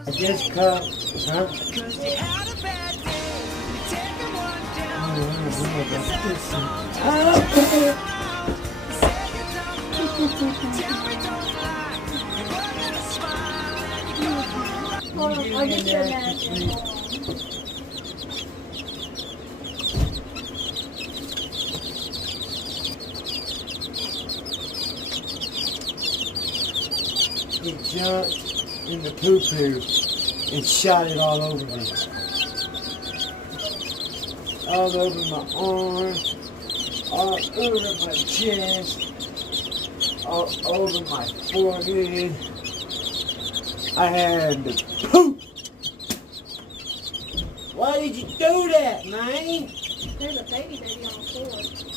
I just cut, huh? Hold on, I'll get your manager. He jumped in the poo-poo and shot it all over me. All over my arm, all over my chest, all over my forehead. I had to poop. Why did you do that, man? There's a baby on the floor.